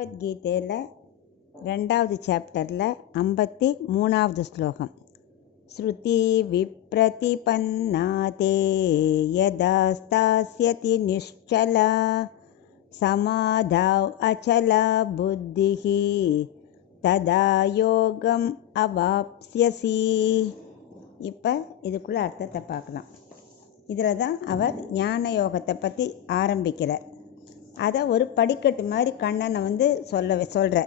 பகவத்கீதையில் 2வது சாப்டரில் 53வது ஸ்லோகம். ஸ்ருதி விப்ரதிபன்னாதே யதா ஸ்தாஸ்யதி நிஷ்சலா சமாதாவ் அச்சலா புத்திஹி ததா யோகம் அவாப்ஸ்யசி. இப்போ இதுக்குள்ள அர்த்தத்தை பார்க்கலாம். இதில் தான் அவர் ஞான யோகத்தை பற்றி ஆரம்பிக்கிறார். அதை ஒரு படிக்கட்டு மாதிரி கண்ணனை சொல்கிற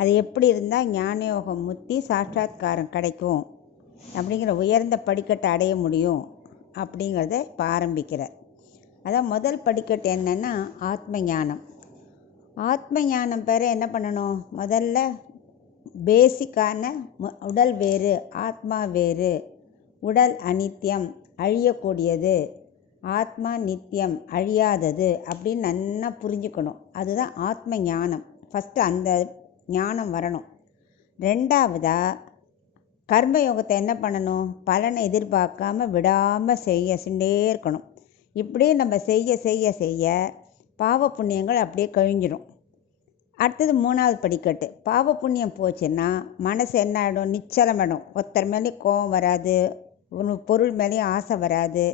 அது எப்படி இருந்தால் ஞான யோகம் முத்தி சாட்சாத்காரம் கிடைக்கும், அப்படிங்கிற உயர்ந்த படிக்கட்டை அடைய முடியும் அப்படிங்கிறத இப்போ ஆரம்பிக்கிறார். அதான் முதல் படிக்கட்டு என்னென்னா ஆத்ம ஞானம். ஆத்ம ஞானம் பெற என்ன பண்ணணும்? முதல்ல பேசிக்கான உடல் வேறு, ஆத்மா வேறு, உடல் அனித்தியம், அழியக்கூடியது, ஆத்மா நித்தியம், அழியாதது அப்படின்னு நல்லா புரிஞ்சுக்கணும். அதுதான் ஆத்ம ஞானம். ஃபஸ்ட்டு அந்த ஞானம் வரணும். ரெண்டாவதாக கர்மயோகத்தை என்ன பண்ணணும்? பலனை எதிர்பார்க்காம விடாமல் செஞ்சுட்டே இருக்கணும். இப்படியே நம்ம செய்ய செய்ய செய்ய பாவ புண்ணியங்கள் அப்படியே கழிஞ்சிடும். அடுத்தது 3வது படிக்கட்டு. பாவ புண்ணியம் போச்சுன்னா மனசு என்ன ஆகிடும்? நிச்சலமிடும். ஒருத்தர் மேலேயும் கோபம் வராது, பொருள் மேலேயும் ஆசை வராது.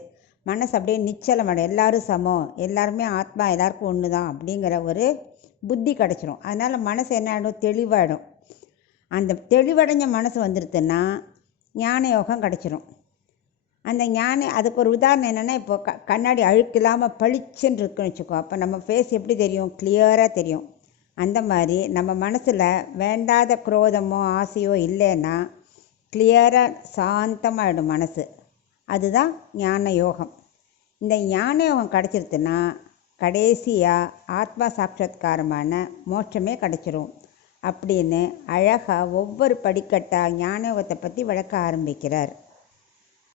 மனசு அப்படியே நிச்சலமிடும். எல்லோரும் சமம், எல்லாருமே ஆத்மா, எல்லாருக்கும் ஒன்று தான் அப்படிங்கிற ஒரு புத்தி கிடச்சிரும். அதனால் மனசு என்ன ஆகிடும்? தெளிவாகிடும். அந்த தெளிவடைஞ்ச மனசு வந்துடுதுன்னா ஞான யோகம் கிடச்சிரும். அந்த அதுக்கு ஒரு உதாரணம் என்னென்னா, இப்போ கண்ணாடி அழுக்கில்லாமல் பளிச்சுன்னு இருக்குன்னு வச்சுக்கோ. அப்போ நம்ம ஃபேஸ் எப்படி தெரியும்? கிளியராக தெரியும். அந்த மாதிரி நம்ம மனசில் வேண்டாத குரோதமோ ஆசையோ இல்லைன்னா கிளியராக சாந்தமாகிடும் மனசு. அதுதான் ஞான யோகம். இந்த ஞான யோகம் கிடச்சிருச்சுன்னா கடைசியாக ஆத்மா சாட்சாத்காரமான மோட்சமே கிடச்சிரும் அப்படின்னு அழகாக ஒவ்வொரு படிக்கட்டாக ஞான யோகத்தை பற்றி விளக்க ஆரம்பிக்கிறார்.